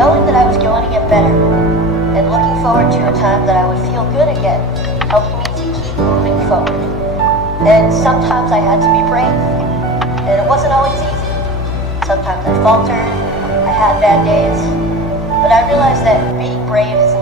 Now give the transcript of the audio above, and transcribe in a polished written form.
knowing that I was going to get better and looking forward to a time that I would feel good again helped me to keep moving forward. And sometimes I had to be brave, and it wasn't always easy. Sometimes I faltered, I had bad days, but I realized that being brave is